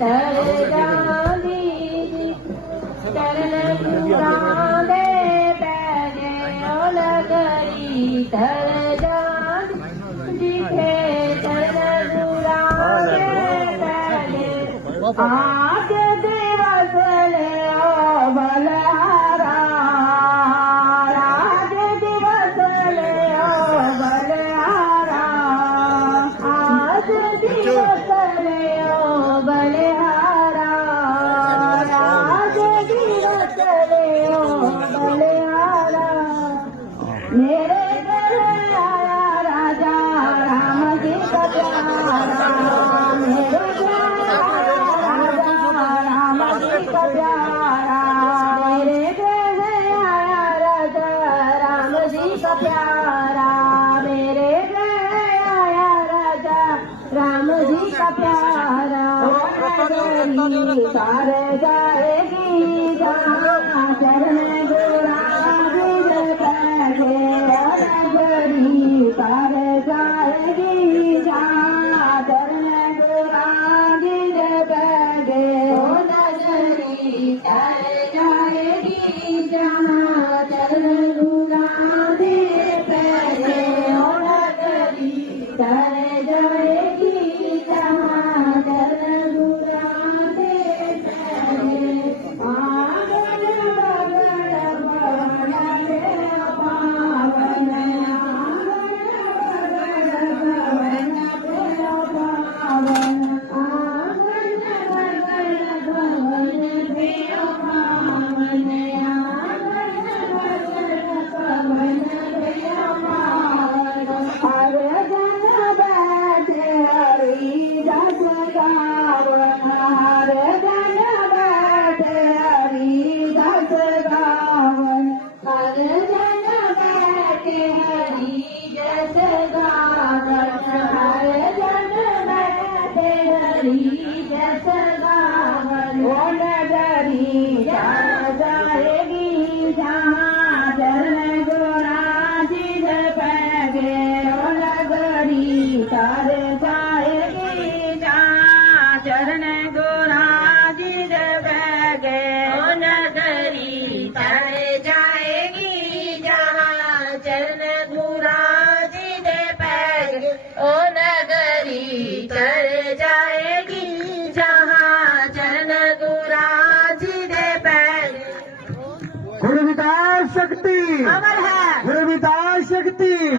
तर जागी चरण पुराने पैगे ओ नगरी तर जागी चरण पुराने पैगे आज दिवस ले ओ बलहारा आज दिवस ले ओ बलहारा आज दिवस ले ओ बलहारा आज दिवस ले ओ बलहारा मेरे घर आया राजा राम जी का प्यारा मेरे घर आया राम जी का प्यारा मेरे घर आया राजा राम जी का प्यारा मेरे घर आया राजा राम जी का प्यारा नगरी तार जाएगी जहाँ चरण गोरा गिर बैठे नगरी तार जाएगी जहाँ चरण गोरा गिर बैठे नगरी तार जाएगी जहाँ चरण गोरा गिर बैठे नगरी तार जाएगी जहाँ चरण गोरा गिर बैठे आंगन बगल भवन पे पावन आंगन बगल भवन पे पावन आंगन बगल भवन पे पावन आंगन बगल भवन पे पावन हर जन बैठे हरि जस गावन हर जन बैठे हरि जस गावन हर जन बैठे हरि जस गावन हर जन बैठे हरि जस गावन ओ नगरी जहाँ जाएगी जहाँ चरण गोरा जिद पैगे ओ नगरी तर जाएगी जहाँ चरण गोरा जिद पैगे ओ नगरी तर जाएगी जहाँ चरण गोरा